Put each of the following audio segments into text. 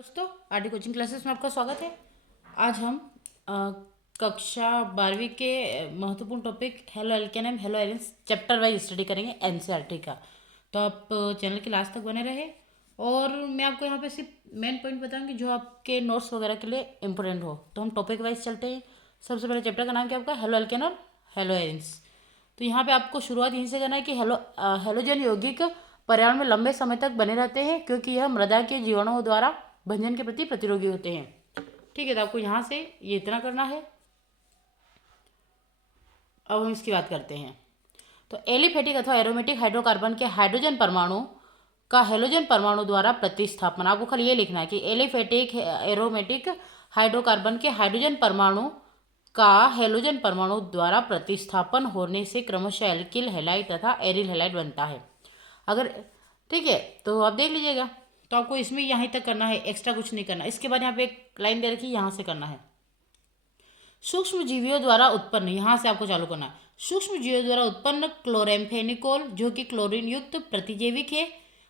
दोस्तों, RD coaching classes में आपका स्वागत है। आज हम अ, कक्षा 12वीं के महत्वपूर्ण टॉपिक हेलो एल्केनम हेलो एलियंस चैप्टर वाइज स्टडी करेंगे एनसीईआरटी का। तो आप चैनल के लास्ट तक बने रहे और मैं आपको यहाँ पे सिर्फ मेन पॉइंट बताऊंगी जो आपके नोट्स वगैरह के लिए इंपॉर्टेंट हो। तो हम टॉपिक वाइज चलते हैं। सबसे पहले चैप्टर का नाम क्या आपका, हेलो एल्केनम हेलो एलियंस। तो यहाँ पे आपको शुरुआत यहीं से करना है कि हेलोजन यौगिक पर्यावरण में लंबे समय तक बने रहते हैं क्योंकि यह मृदा के जीवाणुओं द्वारा भंजन के प्रति प्रतिरोधी होते हैं। ठीक है, तो आपको यहाँ से ये इतना करना है। अब हम इसकी बात करते हैं। तो एलिफेटिक अथवा एरोमेटिक हाइड्रोकार्बन के हाइड्रोजन परमाणु का हेलोजन परमाणु द्वारा प्रतिस्थापन, आपको खाली ये लिखना है कि एलिफेटिक एरोमेटिक हाइड्रोकार्बन के हाइड्रोजन परमाणु का हेलोजन परमाणु द्वारा प्रतिस्थापन होने से क्रमशः एल्किल हैलाइड तथा एरिल हैलाइड बनता है। अगर ठीक है तो आप देख लीजिएगा। तो आपको इसमें यहीं तक करना है, एक्स्ट्रा कुछ नहीं करना। इसके बाद यहाँ पे एक लाइन दे रखी है, यहाँ से करना है सूक्ष्म जीवियों द्वारा उत्पन्न, यहाँ से आपको चालू करना है सूक्ष्म जीवियों द्वारा उत्पन्न क्लोरेम्फेनिकोल जो कि क्लोरीन युक्त प्रतिजैविक है,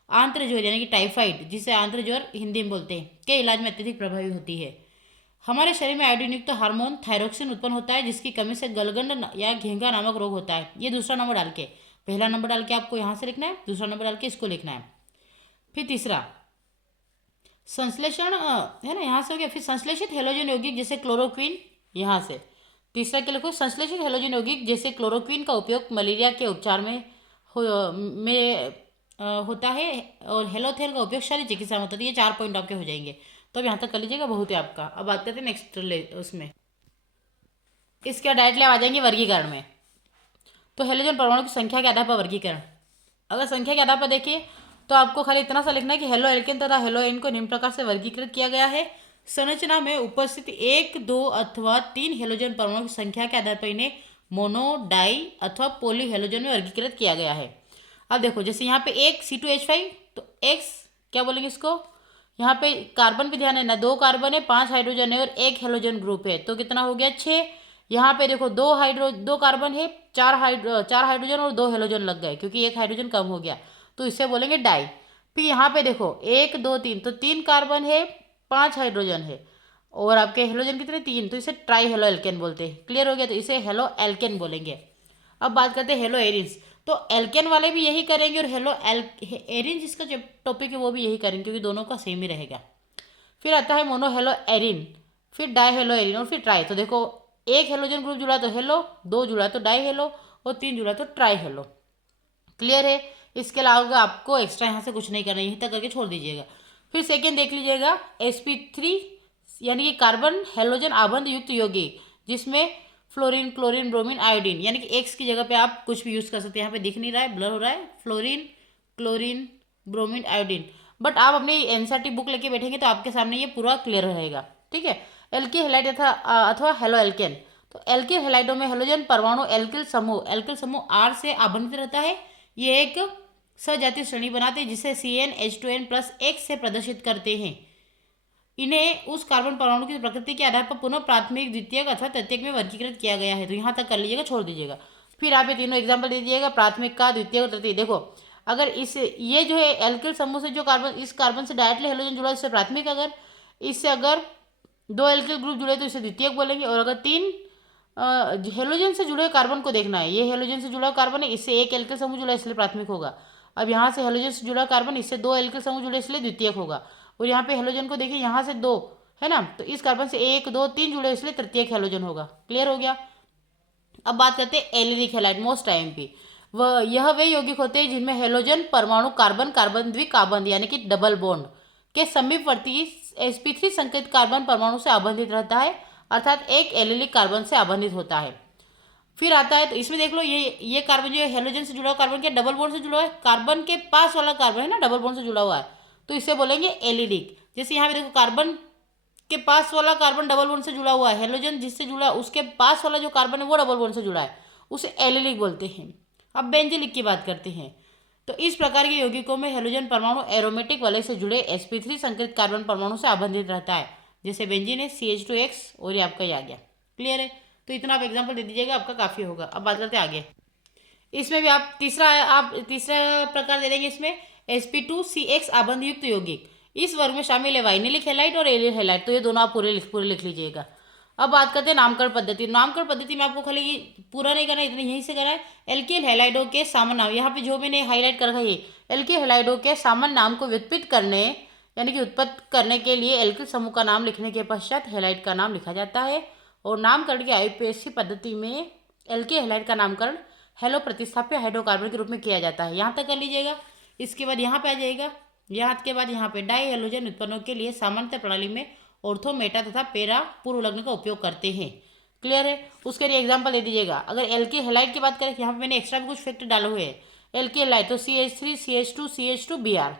आंत्रज्वर यानी कि टाइफाइड जिसे आंत्रज्वर हिंदी में बोलते हैं, के इलाज में अत्यधिक प्रभावी होती है। हमारे शरीर में आयोडीन युक्त हार्मोन थायरोक्सिन उत्पन्न होता है जिसकी कमी से गलगंड या घेंगा नामक रोग होता है। ये दूसरा नंबर डाल के, पहला नंबर डाल के आपको यहाँ से लिखना है, दूसरा नंबर डाल के इसको लिखना है। फिर तीसरा संश्लेषण है ना, यहाँ से हो गया। फिर संश्लेषित हेलोजन यौगिक जैसे क्लोरोक्विन, यहाँ से तीसरा के लिखो संश्लेषित हेलोजन यौगिक जैसे क्लोरोक्विन का उपयोग मलेरिया के उपचार में होता है और हेलोथेल का उपयोग शल्य चिकित्सा में होता है। ये 4 पॉइंट आपके हो जाएंगे। तो अब यहाँ तक कर लीजिएगा, बहुत है आपका। अब बात करते हैं नेक्स्ट उसमें इसके डायरेक्टली आ जाएंगे वर्गीकरण में। तो हेलोजन परमाणु की संख्या के आधार पर वर्गीकरण, अगर संख्या के आधार पर देखिए तो आपको खाली इतना सा लिखना है कि हेलो एल्केन तथा हेलो एन को निम्न प्रकार से वर्गीकृत किया गया है। संरचना में उपस्थित 1, 2 अथवा 3 हेलोजन परमाणु की संख्या के आधार पर इन्हें मोनो, डाई अथवा पोली हेलोजन में वर्गीकृत किया गया है। अब देखो जैसे यहाँ पे एक C2H5, तो एक्स क्या बोलेंगे इसको, यहाँ पे कार्बन पे ध्यान है ना, 2 कार्बन है, 5 हाइड्रोजन है और 1 हेलोजन ग्रुप है, तो कितना हो गया 6। यहाँ पे देखो 2 कार्बन है, 4 हाइड्रोजन और 2 हेलोजन लग गए क्योंकि 1 हाइड्रोजन कम हो गया, तो इसे बोलेंगे डाई। फिर यहाँ पे देखो 1, 2, 3, तो 3 कार्बन है, 5 हाइड्रोजन है और आपके हेलोजन कितने 3, तो इसे ट्राई हेलो एल्केन बोलते हैं। क्लियर हो गया, तो इसे हेलो एल्केन बोलेंगे। अब बात करते हैं हेलो एरिन्स। तो एल्केन वाले भी यही करेंगे और हेलो एरिन जिसका जो टॉपिक है वो भी यही करेंगे क्योंकि दोनों का सेम ही रहेगा। फिर आता है मोनो हेलो एरिन, फिर डाई हेलो एरिन और फिर ट्राई। तो देखो 1 हेलोजन ग्रुप जुड़ा तो हेलो, 2 जुड़ा तो डाई हेलो और 3 जुड़ा तो ट्राई हेलो। क्लियर है। इसके अलावा आपको एक्स्ट्रा यहाँ से कुछ नहीं करना, यहीं तक करके छोड़ दीजिएगा। फिर सेकेंड देख लीजिएगा sp3 यानी कि कार्बन हेलोजन आबंध युक्त यौगिक जिसमें फ्लोरीन, क्लोरीन, ब्रोमीन, आयोडीन, यानी कि एक्स की जगह पे आप कुछ भी यूज़ कर सकते हैं। यहाँ पे दिख नहीं रहा है, ब्लर हो रहा है, fluorine, chlorine, bromine, iodine. But आप अपनी एनसीईआरटी बुक लेके बैठेंगे तो आपके सामने ये पूरा क्लियर रहेगा। ठीक है। एल्किल हैलाइड अथवा हेलो एल्केन। तो एल्किल हैलाइडों में हेलोजन परमाणु एल्किल समूह आर से आबंधित रहता है। ये एक सजातीय श्रेणी बनाते हैं जिसे CnH2n+X से प्रदर्शित करते हैं। इन्हें उस कार्बन परमाणु की प्रकृति के आधार पर पुनः प्राथमिक, द्वितीयक अथवा तृतीयक में वर्गीकृत किया गया है। तो यहाँ तक कर लीजिएगा, छोड़ दीजिएगा। फिर आप ये तीनों एग्जाम्पल दे दीजिएगा, प्राथमिक का, द्वितीय और तृतीय। देखो अगर इस ये जो है एल्किल समूह से जो कार्बन, इस कार्बन से डायरेक्टली हेलोजन जुड़ा इससे प्राथमिक, अगर इससे अगर 2 एल्किल ग्रुप जुड़े तो इसे द्वितीयक बोलेंगे। और अगर 3 हेलोजन से जुड़े कार्बन को देखना है, ये हेलोजन से जुड़ा कार्बन है, इससे 1 एल्किल समूह जुड़ा इसलिए प्राथमिक होगा। अब यहाँ से हेलोजन से जुड़ा कार्बन, इससे 2 एल्किल समूह जुड़े इसलिए द्वितीयक होगा। और यहाँ पे हेलोजन को देखिए, यहाँ से 2 है ना, तो इस कार्बन से 1, 2, 3 जुड़े इसलिए तृतीयक हेलोजन होगा। क्लियर हो गया। अब बात करते हैं एलिलिक हैलाइड, मोस्ट आईएमपी। यह वे यौगिक होते हैं जिनमें हेलोजन परमाणु कार्बन कार्बन द्विकाबंध यानी कि डबल बॉन्ड के समीपवर्ती sp3 संकेत कार्बन परमाणु से आबंधित रहता है, अर्थात एक एलिलिक कार्बन से आबंधित होता है। फिर आता है, तो इसमें देख लो ये कार्बन जो है हेलोजन से जुड़ा हुआ कार्बन के डबल बॉन्ड से जुड़ा हुआ है, कार्बन के पास वाला कार्बन है ना डबल बॉन्ड से जुड़ा हुआ है, तो इसे बोलेंगे एलिलिक। जैसे यहाँ पे देखो कार्बन के पास वाला कार्बन डबल बॉन्ड से जुड़ा हुआ है, हेलोजन जिससे जुड़ा है उसके पास वाला जो कार्बन है वो डबल बॉन्ड से जुड़ा है, उसे एलिलिक बोलते हैं। अब बेंजिलिक की बात करते हैं। तो इस प्रकार के यौगिकों में हेलोजन परमाणु एरोमेटिक वलय से जुड़े sp3 संकेत कार्बन परमाणु से आबंधित रहता है, जैसे बेंजीन है CH2X और ये आपका ही आ गया। क्लियर है। तो इतना आप एग्जाम्पल दे दीजिएगा, आपका काफ़ी होगा। अब बात करते हैं आगे। इसमें भी आप तीसरा प्रकार दे देंगे। इसमें sp2CX आबंध युक्त यौगिक, इस वर्ग में शामिल है वाइनिलिक हैलाइड और एलिल हैलाइड, तो ये दोनों आप पूरे लिख लीजिएगा। अब बात करते हैं नामकरण पद्धति। नामकरण पद्धति में आपको खाली पूरा नहीं करना है, इतने यहीं से करना है। एल्किल हैलाइडों के सामान्य नाम, यहाँ पे जो मैंने हाईलाइट कर रखा है, एल्किल हैलाइडों के सामान्य नाम को व्युत्पत्ति करने यानी कि उत्पत्ति करने के लिए एल्किल समूह का नाम लिखने के पश्चात हैलाइड का नाम लिखा जाता है। और नामकरण की आईयूपीएसी पद्धति में एल्किल हैलाइड का नामकरण हेलो प्रतिस्थाप्य हाइड्रोकार्बन के रूप में किया जाता है। यहाँ तक कर लीजिएगा। इसके बाद यहाँ पे आ जाएगा, यहाँ के बाद यहाँ पे डाई हेलोजन उत्पन्नों के लिए सामान्य प्रणाली में ऑर्थो, मेटा तथा पेरा पूर्व लग्न का उपयोग करते हैं। क्लियर है। उसके लिए एग्जांपल दे दीजिएगा। अगर एल्किल हैलाइड की बात करें, यहाँ पे मैंने एक्स्ट्रा भी कुछ फैक्टर डाले हुए हैं। एल्किल हैलाइड तो CH3 CH2 CH2 Br।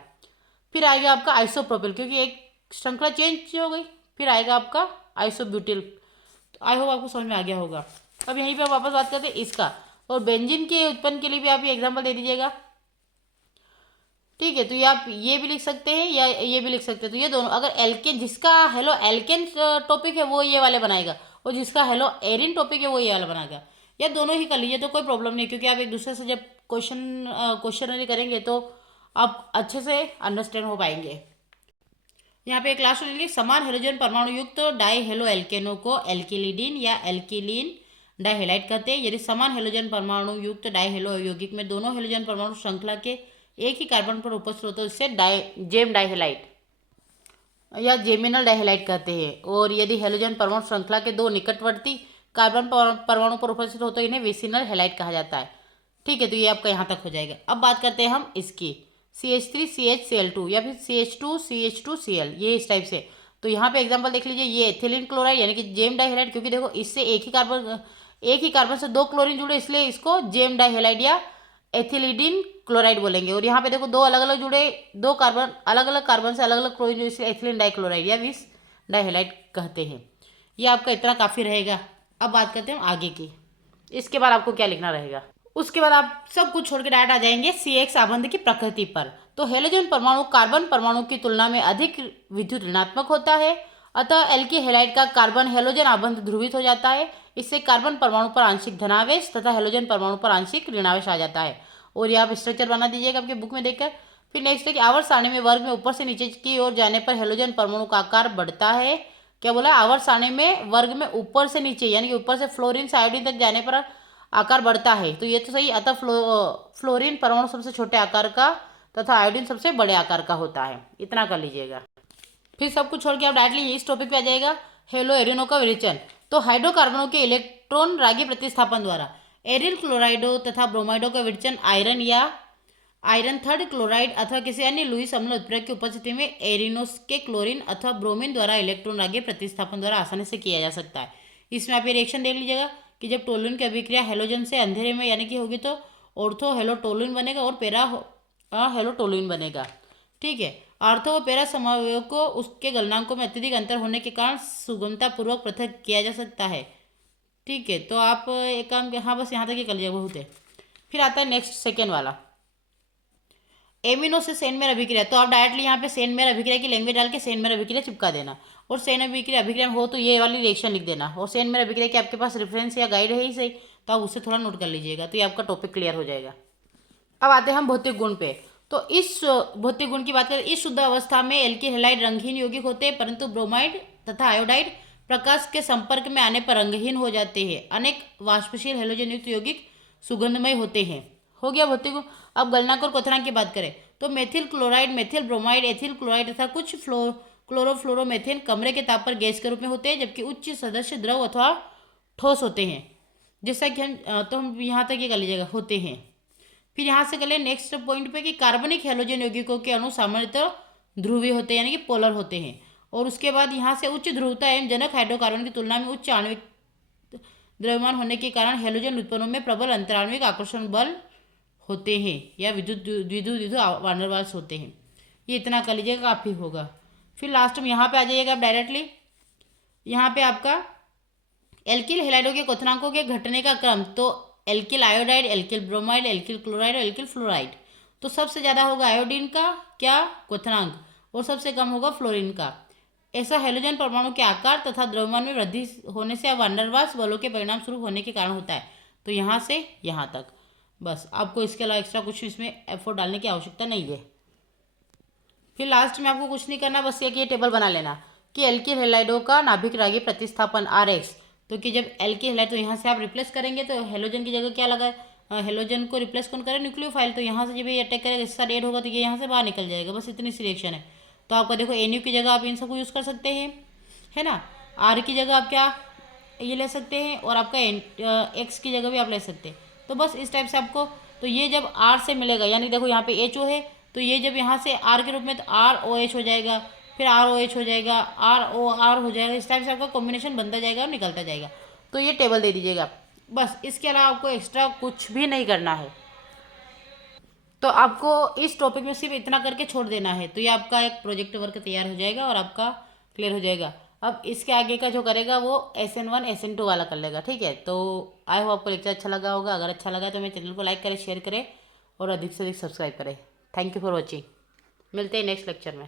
फिर आएगा आपका आइसोप्रोपिल, क्योंकि एक श्रृंखला चेंज हो गई। फिर आएगा आपका आइसोब्यूटिल। तो आई होप आपको समझ में आ गया होगा। अब यहीं पे वापस बात करते हैं इसका, और बेंजीन के उत्पन्न के लिए भी आप ये एग्जाम्पल दे दीजिएगा। ठीक है, तो ये आप ये भी लिख सकते हैं या ये भी लिख सकते हैं। तो ये दोनों, अगर एल्केन, जिसका हेलो एल्केन टॉपिक है वो ये वाले बनाएगा, और जिसका हेलो एरिन टॉपिक है वो ये वाला बनाएगा, या दोनों ही कर लीजिए तो कोई प्रॉब्लम नहीं, क्योंकि आप एक दूसरे से जब क्वेश्चनरी करेंगे तो आप अच्छे से अंडरस्टैंड हो पाएंगे। यहाँ पे एक लास्ट लिखिए, समान हेलोजन परमाणु युक्त डाई हेलो एल्केनो को एल्किलिडीन या एल्किलीन डाइहेलाइड कहते हैं। यदि समान हेलोजन परमाणु युक्त डाई हेलो यौगिक में दोनों हेलोजन परमाणु श्रृंखला के एक ही कार्बन पर उपस्थित होते हैं, इससे जेम डाइहेलाइड या जेमिनल डाइहेलाइड कहते हैं। और यदि हेलोजन परमाणु श्रृंखला के दो निकटवर्ती कार्बन परमाणु पर उपस्थित होते हैं, इन्हें विसिनल हैलाइड कहा जाता है। ठीक है, तो ये आपका यहाँ तक हो जाएगा। अब बात करते हैं हम इसकी, CH3CHCl2 या फिर CH2CH2Cl, ये इस टाइप से। तो यहाँ पे एग्जांपल देख लीजिए, ये एथिलीन क्लोराइड यानी कि जेम डाइहेलाइड, क्योंकि देखो इससे एक ही कार्बन से दो क्लोरीन जुड़े, इसलिए इसको जेम डाइहेलाइड या एथिलीडीन क्लोराइड बोलेंगे। और यहाँ पे देखो दो अलग अलग जुड़े, दो कार्बन अलग अलग कार्बन से अलग अलग क्लोरीन जुड़े, इसलिए एथिलीन डाइक्लोराइड या विस डाइहेलाइड कहते हैं। ये आपका इतना काफ़ी रहेगा। अब बात करते हैं हम आगे की। इसके बाद आपको क्या लिखना रहेगा, उसके बाद आप सब कुछ छोड़ के डायरेक्ट आ जाएंगे CX आबंध की प्रकृति पर। तो हेलोजन परमाणु कार्बन परमाणु की तुलना में अधिक विद्युत ऋणात्मक होता है, अतः एल्किल हैलाइड का कार्बन हेलोजन आबंध ध्रुवित हो जाता है। इससे कार्बन परमाणु पर आंशिक धनावेश तथा हेलोजन परमाणु पर आंशिक ऋणावेश आ जाता है। और ये आप स्ट्रक्चर बना दीजिएगा आपके बुक में देखकर। फिर नेक्स्ट है कि आवर्त सारणी में वर्ग में ऊपर से नीचे की ओर जाने पर हेलोजन परमाणु का आकार बढ़ता है। क्या बोला, आवर्त सारणी में वर्ग में ऊपर से नीचे यानी कि ऊपर से फ्लोरीन से आयोडीन तक जाने पर आकार बढ़ता है, तो ये तो सही। अतः फ्लोरीन परमाणु सबसे छोटे आकार का तथा आयोडीन सबसे बड़े आकार का होता है। इतना कर लीजिएगा। फिर सब कुछ छोड़ के आप डायरेक्टली इस टॉपिक पे आ जाएगा, हेलो एरिनो का विरेचन। तो हाइड्रोकार्बनों के इलेक्ट्रॉन रागी प्रतिस्थापन द्वारा एरिल क्लोराइडो तथा ब्रोमाइडो का विरेचन आयरन या आयरन थर्ड क्लोराइड अथवा किसी अन्य लुईस अम्ल उत्प्रेरक की उपस्थिति में एरिनोस के क्लोरीन अथवा ब्रोमीन द्वारा इलेक्ट्रॉन रागी प्रतिस्थापन द्वारा आसानी से किया जा सकता है। इसमें आप ये रिएक्शन देख लीजिएगा कि जब टोलुइन की अभिक्रिया हेलोजन से अंधेरे में यानी कि होगी तो ऑर्थो हेलो टोलुइन बनेगा और पेरा हेलो टोलुइन बनेगा। ठीक है, आर्थो व पेरा समवयव को उसके गलनांकों में अत्यधिक अंतर होने के कारण सुगमतापूर्वक पृथक किया जा सकता है। ठीक है, तो आप एक काम, हाँ बस यहाँ तक ही कर लीजिएगा, बहुत है। फिर आता है नेक्स्ट सेकेंड वाला, एमिनो से सेनमेर अभिक्रिया। तो आप डायरेक्टली यहाँ पे सेनमेर अभिक्रिया की लैंग्वेज डाल के सेनमेर अभिक्रिया चिपका देना, और सेन अभिक्रिया हो तो ये वाली रिएक्शन लिख देना। और सेनमेर अभिक्रिया की आपके पास रेफरेंस या गाइड है ही सही, तो आप उससे थोड़ा नोट कर लीजिएगा, तो ये आपका टॉपिक क्लियर हो जाएगा। अब आते हैं हम भौतिक गुण पे। तो इस भौतिक गुण की बात करें, इस शुद्ध अवस्था में एल्किल हैलाइड रंगहीन यौगिक होते हैं, परंतु ब्रोमाइड तथा आयोडाइड प्रकाश के संपर्क में आने पर रंगहीन हो जाते हैं। अनेक वाष्पशील हेलोजन युक्त यौगिक सुगंधमय होते हैं। हो गया भौतिक गुण। अब गलनांक और क्वथनांक की बात करें तो methyl chloride, methyl bromide, ethyl chloride तथा कुछ क्लोरोफ्लोरोमेथेन कमरे के ताप पर गैस के रूप में होते हैं, जबकि उच्च सदस्य द्रव अथवा ठोस होते हैं। जैसा कि हम यहाँ तक ये कर लीजिएगा, होते हैं। फिर यहाँ से कर ले नेक्स्ट पॉइंट पे कि कार्बनिक हेलोजन यौगिकों के अणु सामान्यतः ध्रुवीय होते हैं यानी कि पोलर होते हैं। और उसके बाद यहाँ से उच्च ध्रुवता एवं जनक हाइड्रोकार्बन की तुलना में उच्च आणविक द्रव्यमान होने के कारण हेलोजन उत्पन्नों में प्रबल अंतराण्विक आकर्षण बल होते हैं या विद्युत वान डेर वाल्स होते हैं। ये इतना कर लीजिएगा, काफ़ी होगा। फिर लास्ट में यहाँ पे आ जाइएगा आप डायरेक्टली, यहाँ पे आपका एल्किल हैलाइडों के क्वथनांकों के घटने का क्रम, तो alkyl iodide, alkyl bromide, alkyl chloride और एल्किल फ्लोराइड। तो सबसे ज़्यादा होगा आयोडीन का क्या क्वथनांक, और सबसे कम होगा फ्लोरीन का। ऐसा हेलोजन परमाणु के आकार तथा द्रव्यमान में वृद्धि होने से वान डेर वाल्स बलों के परिणाम स्वरूप होने के कारण होता है। तो यहाँ से यहाँ तक बस, आपको इसके अलावा एक्स्ट्रा कुछ इसमें एफर्ट डालने की आवश्यकता नहीं है। फिर लास्ट में आपको कुछ नहीं करना, बस ये टेबल बना लेना कि एल्किल हैलाइडों का नाभिक रागी प्रतिस्थापन RX। तो कि जब एल्किल हैलाइड तो यहाँ से आप रिप्लेस करेंगे तो हेलोजन की जगह क्या लगा है, हेलोजन को रिप्लेस कौन करे, न्यूक्लियोफाइल। तो यहाँ से जब ये अटैक करेगा, इसके साथ ऐड होगा तो ये यहाँ से बाहर निकल जाएगा, बस इतनी सी रिएक्शन है। तो आपका देखो NU की जगह आप इन सबको यूज़ कर सकते हैं, है ना। R की जगह आप क्या ये ले सकते हैं, और आपका X की जगह भी आप ले सकते हैं। तो बस इस टाइप से आपको, तो ये जब R से मिलेगा, यानी देखो यहाँ पे HO है, तो ये जब यहाँ से R के रूप में, तो ROH हो जाएगा, फिर ROH हो जाएगा, ROR हो जाएगा। इस टाइप से आपका कॉम्बिनेशन बनता जाएगा और निकलता जाएगा। तो ये टेबल दे दीजिएगा बस, इसके अलावा आपको एक्स्ट्रा कुछ भी नहीं करना है। तो आपको इस टॉपिक में सिर्फ इतना करके छोड़ देना है, तो ये आपका एक प्रोजेक्ट वर्क तैयार हो जाएगा और आपका क्लियर हो जाएगा। अब इसके आगे का जो करेगा वो SN1 SN2 वाला कर लेगा, ठीक है। तो आई होप आपको लेक्चर अच्छा लगा होगा। अगर अच्छा लगा तो मेरे चैनल को लाइक करें, शेयर करें और अधिक से अधिक सब्सक्राइब करें। Thank you for watching. मिलते हैं नेक्स्ट लेक्चर में।